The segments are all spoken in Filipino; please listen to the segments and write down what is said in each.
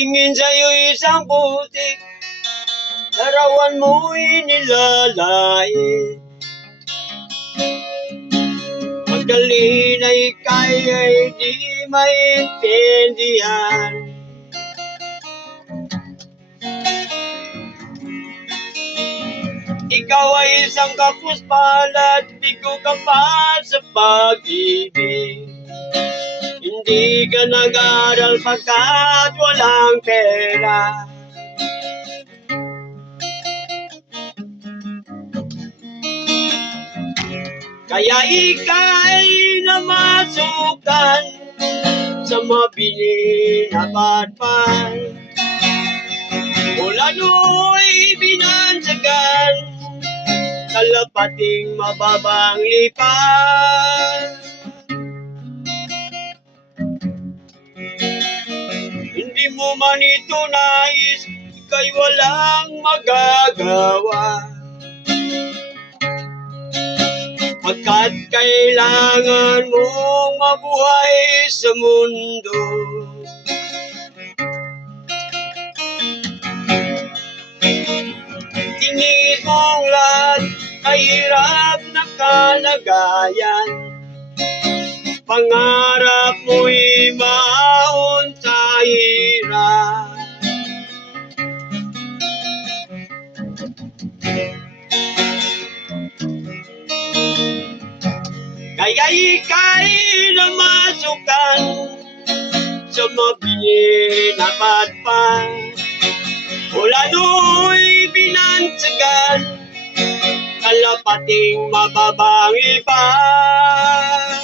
Tingin sa'yo isang putik, larawan mo'y nilalait. Magaling na ika'y ay di maintindihan. Ikaw ay isang kapos palad, bigo ka pa sa pag-ibig. Hindi ka nag-aral pagkat walang pera. Kaya ika'y namasukan sa mabini na patpan. Mula no'y binansagan, kalapating mababang lipan. Hindi mo man ito nais, ika'y walang magagawa. Pagkat kailangan mong mabuhay sa mundo. Tingin mong lahat ay hirap na kalagayan. Pangarap mo'y maahon sa hirap. Kaya ika'y namasukan sa mabini na patpan. Mula no'y binansagan, kalapating mababang ipan.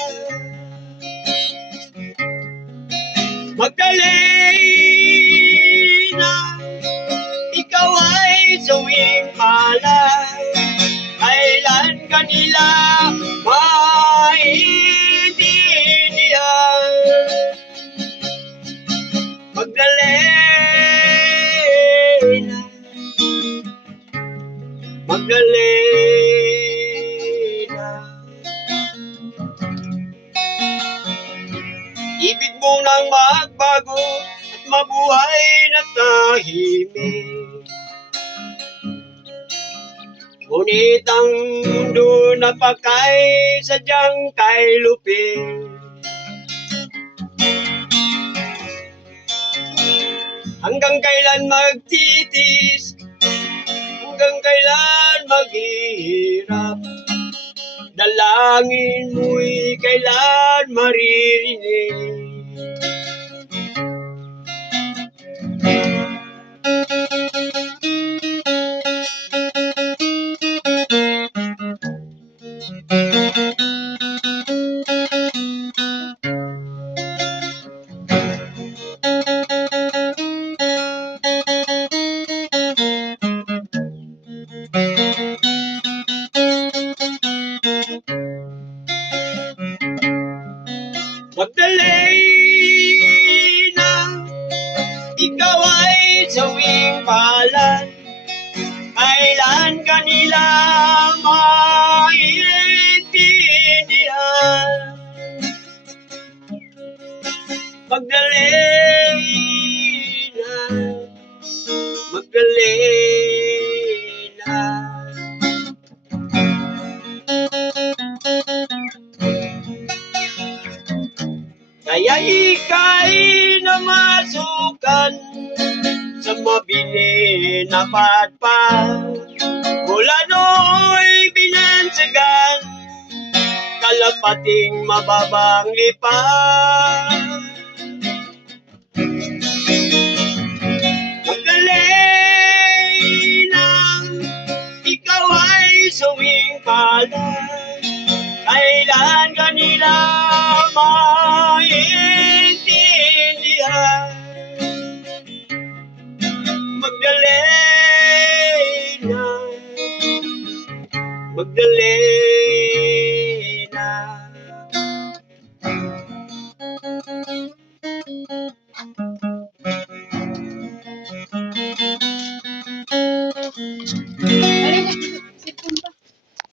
Magdalena, ikaw ay sawing palad. Kailan ka nila maintindihan? Magdalena, Magdalena, ibig mo nang magbago at mabuhay na tahimik. Ngunit ang mundo na pakay sadyang kay lupin. Hanggang kailan magtitis, hanggang kailan maghihirap. Dalangin mo'y kailan maririnig. Magdalena, ikaw ay sawing palad. Kailan ka nila maintindihan? Magdalena, Magdalena. Kaya ika'y namasukan sa mabini na patpan. Mula no'y binansagan, kalapating mababang lipan. Magdalena, ikaw ay sawing palad. Kailan ka nila maintindihan? Magdalena, Magdalena.